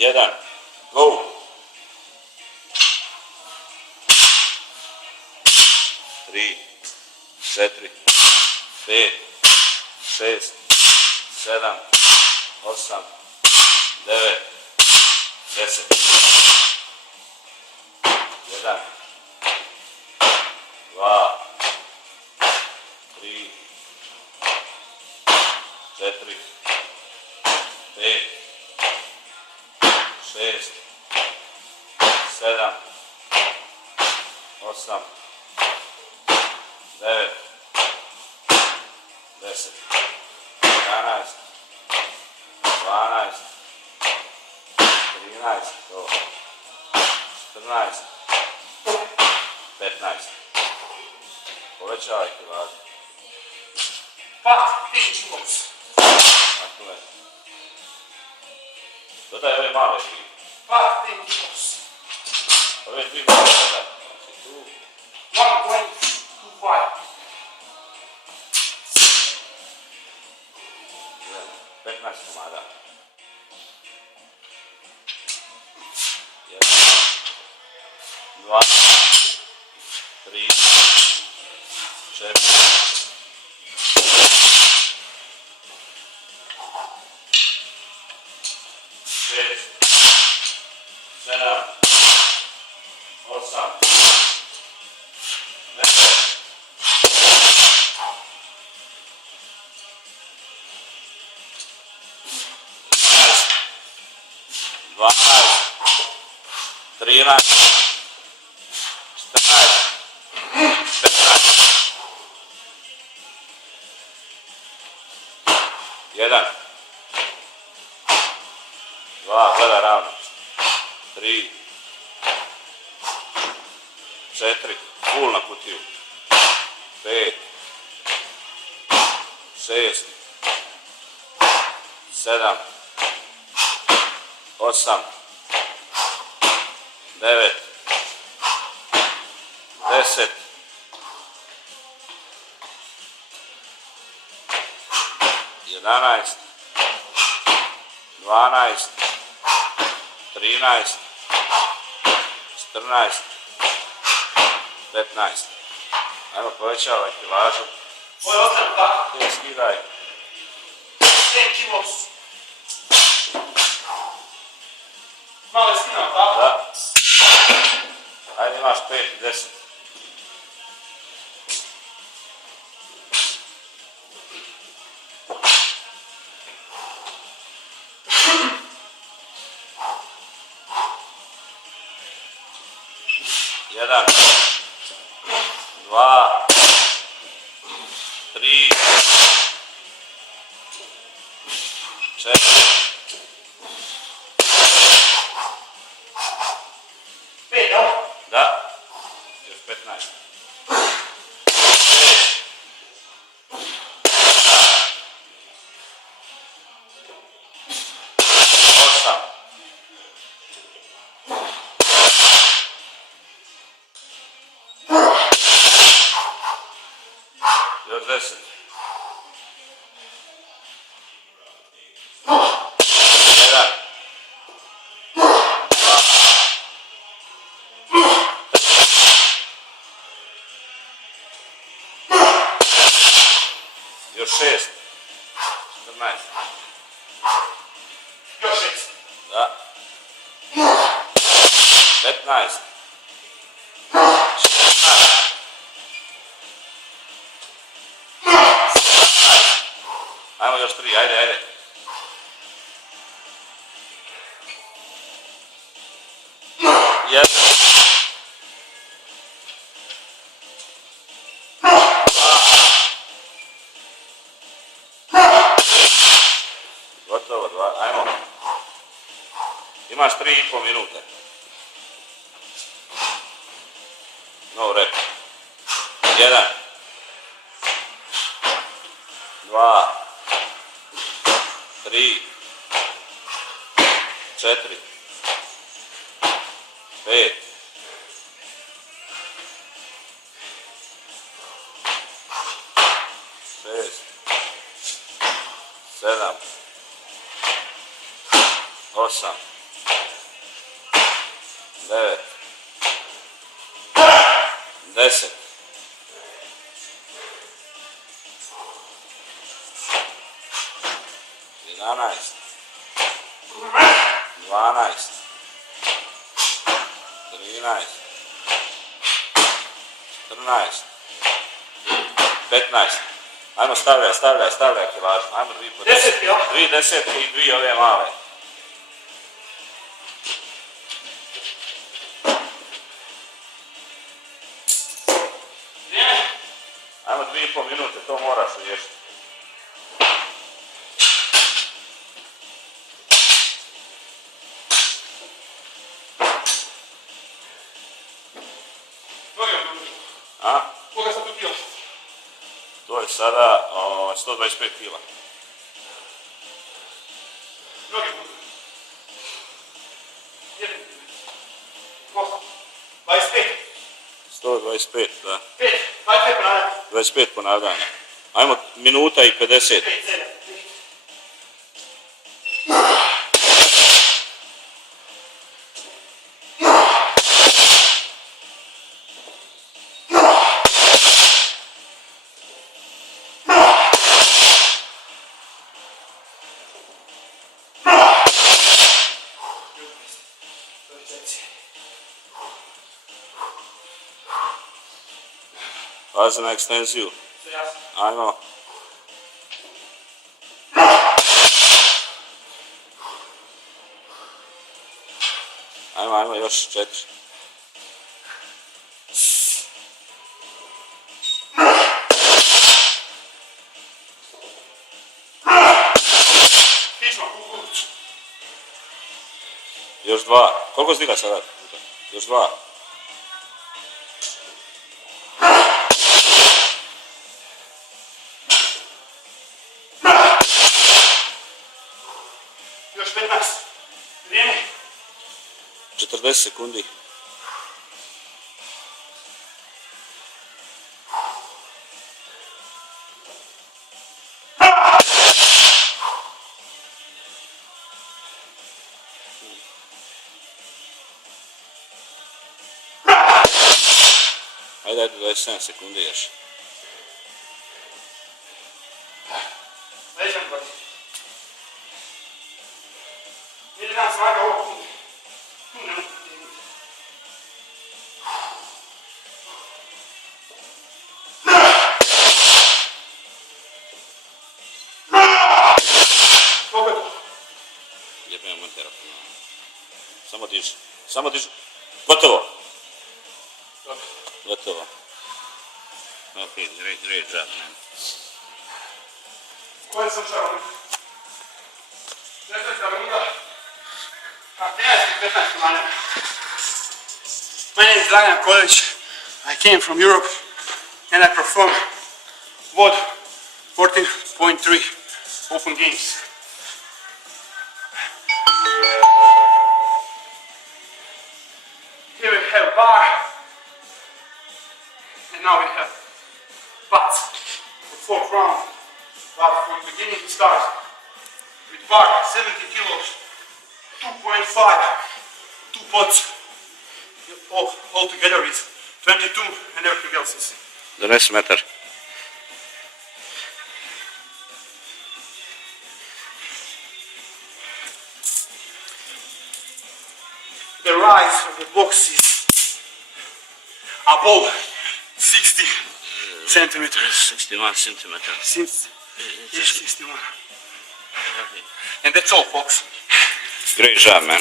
1, go! 3, 4, 5, 6, 7, 8, 9, 10. 1, 2, 3, 4, 5, 6, 7, 8, 9, 10, 11, 12, 13, 14, 15. Povećavaj kilažu. Pat, 5 kilos. Tako je. Dodaj ove male tri. Pat, 5 kilos. Ove tri male dodaj. Znači tu. 1.25. 15 komada. 1, 2, 3, 4, 6, 7, 8, 9, 12, 13, 14, 15. 1, 2, gleda ravno. 3, 4, full na kutiju. 5, 6, 7, 8, 9, 10, 11, 12, 13, 14, 15. Ajmo povećavaj kilažu. Ovo je ostavno tako. Ti skidaj. 7 kilos. Malo je skinao, tako? Da. Ajde imaš 5 i 10. Jedan, 2, 3, 4, 5, jel? da, još 15. 6, 8, 10. 1, 2, još 6, 14. Još 6. Da. 15. 16. Ajmo još 3, ajde. Jedan. Gotovo, 2, ajmo. Imaš 3,5 minute. No rep. 1, 2, 3, 4, 5, 6, 7, 8, 9, 10, 11, 12, 13, 14, 15. Ajmo stavljaj kilažu. Ajmo 2 po 10. 10, jel? 2 desetke i 2 ove male. Vrijeme. Ajmo 2,5 minute, to moraš riješiti. A? Koga sam tu bio? To je sada 125 kila. Noge budu. 25. 125, da. 5. 25 ponavljanja. 25 ponavljanja. Ajmo minuta i 50. 5, 7. Pazi na ekstenziju. Sve jasno. Ajmo. Ajmo, još 4. Pišma, kukuruć. Još 2. Koliko si digla sada? Još 2. Još 15. Vrijeme. 40 sekundi. Ajde, 27 sekundi još. Ležem godi. Nije nam snaga ovo tu. Tu ne mogu potegnuti. Koliko je to? Jebimo montera. Samo diži. Gotovo. Dobro. Gotovo. Ok, great job, man. Koje sam čarovnik? 4. runda. A 13 i 15 ponavljanja. My name is Dragan Kolević. I came from Europe and I perform WOD 14.3 Open Games. Here we have bar and now we have butts for 4th round. But from beginning to start with bar 70 kilos, 2.5, 2 pots. All together is 22 and everything else is. Donesi metar. The rise of the box is above 60 centimeters. 61 centimeter. Since 61. And that's all, folks. Great job, man.